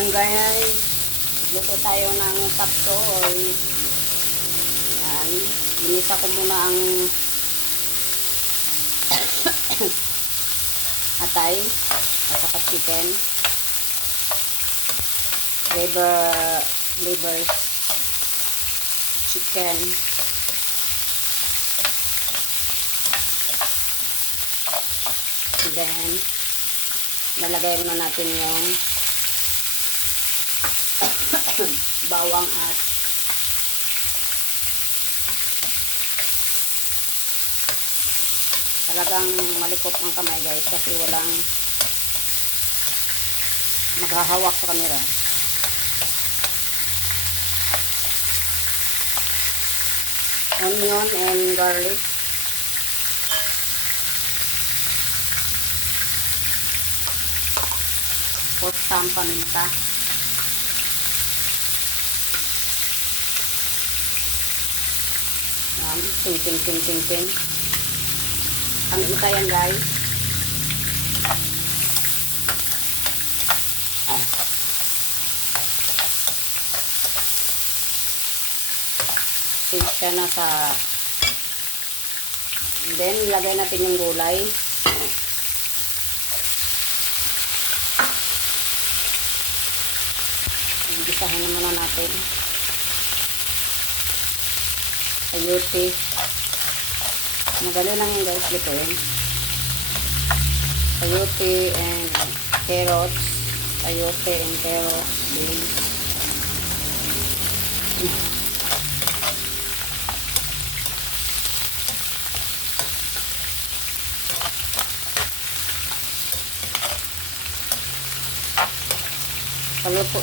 Ayan guys, luto tayo ng sapsoy. Ayan, ginisa ko muna ang atay at saka chicken. Liver chicken. And then, lalagay muna natin yung bawang at talagang malikot ang kamay guys kasi walang maghahawak sa camera. Onion and garlic. Potsam paminta. Ting. Ang isa yan guys. Siya na sa then ilagay natin yung gulay. Gisahin naman na natin. Sayote. Madali lang yung guys lutuin. Sayote and carrots. Sayote and carrots. Beans.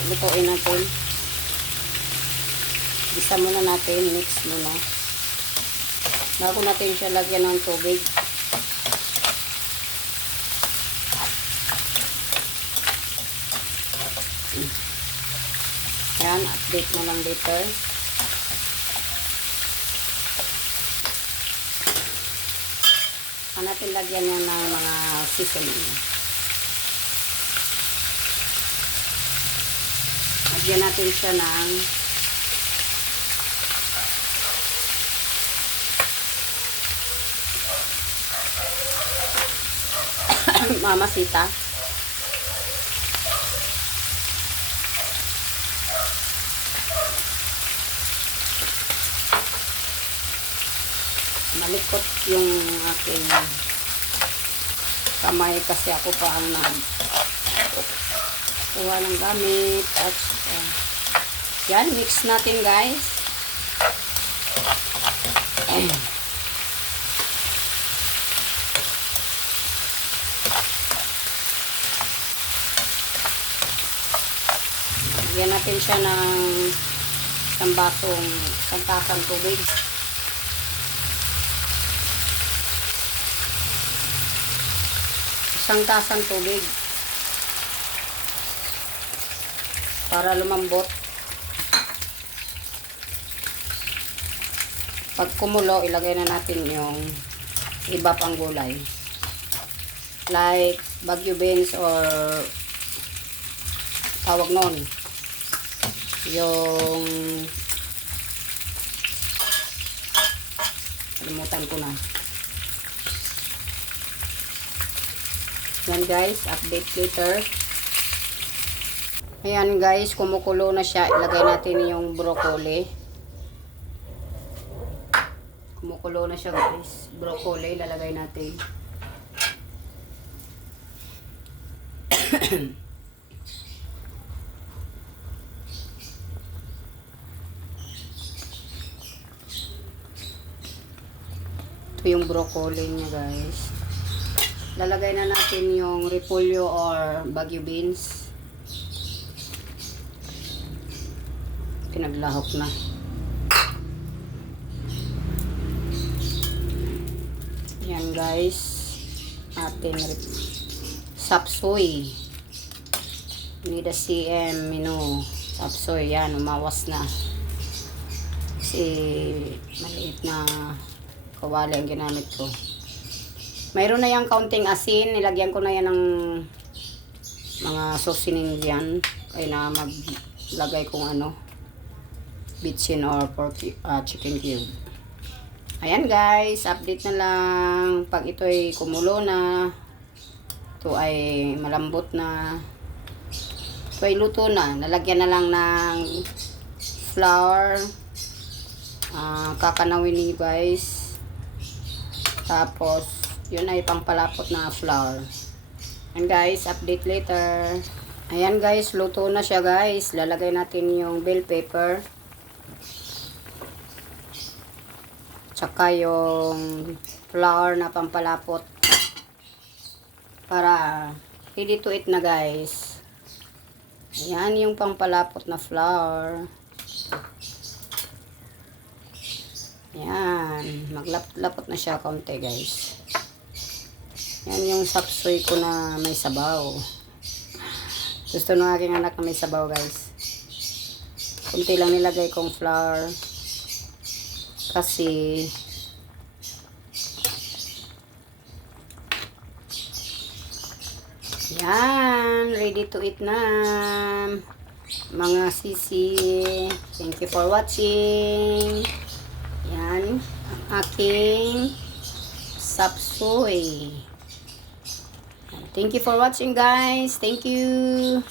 Lutuin natin. Gisa muna natin, mix muna. Bago natin siya lagyan ng tubig. Yan, update mo lang later. Natin lagyan yan ng mga seasoning. Lagyan natin siya ng mamasita. Malikot yung aking kamay kasi ako pa ang kuha ng gamit at yan, mix natin guys. Lagyan natin siya ng isang tasang tubig. Isang tasang tubig para lumambot. Pag kumulo, ilagay na natin yung iba pang gulay. Like Baguio beans or tawag nun. Yung kalimutan ko na. Yan guys, update later. Ayan guys, kumukulo na siya. Ilagay natin yung broccoli. Kumukulo na siya guys. Broccoli, lalagay natin. Ito yung broccoli niya guys. Lalagay na natin yung repolyo or Baguio beans. Pinaglahok na. Yan guys. Ating sapsoy. Need a CM menu. Sapsoy. Yan, umawas na. Kasi maliit na kawali ang ginamit ko. Mayroon na yung kaunting asin. Nilagyan ko na yan ng mga sauce dyan. ay na maglagay kung ano, bitchin or chicken cube. Ayan guys, update na lang. Pag ito ay kumulo na, ito ay malambot na, ito ay luto na. Nalagyan na lang ng flour. Kakanawin niyo guys. Tapos, yun ay pangpalapot na flour. And guys, update later. Ayan guys, luto na siya guys. Lalagay natin yung bell pepper. Tsaka yung flour na pampalapot. Para ready to eat na guys. Ayan yung pampalapot na flour. Ayan. Maglapot na siya konti guys. Yan yung sapsoy ko na may sabaw. Gusto ng aking anak na may sabaw guys. Kunti lang nilagay kong flour. Kasi yan, ready to eat na mga sisi. Thank you for watching. Yan ang aking sapsoy. Thank you for watching guys. Thank you.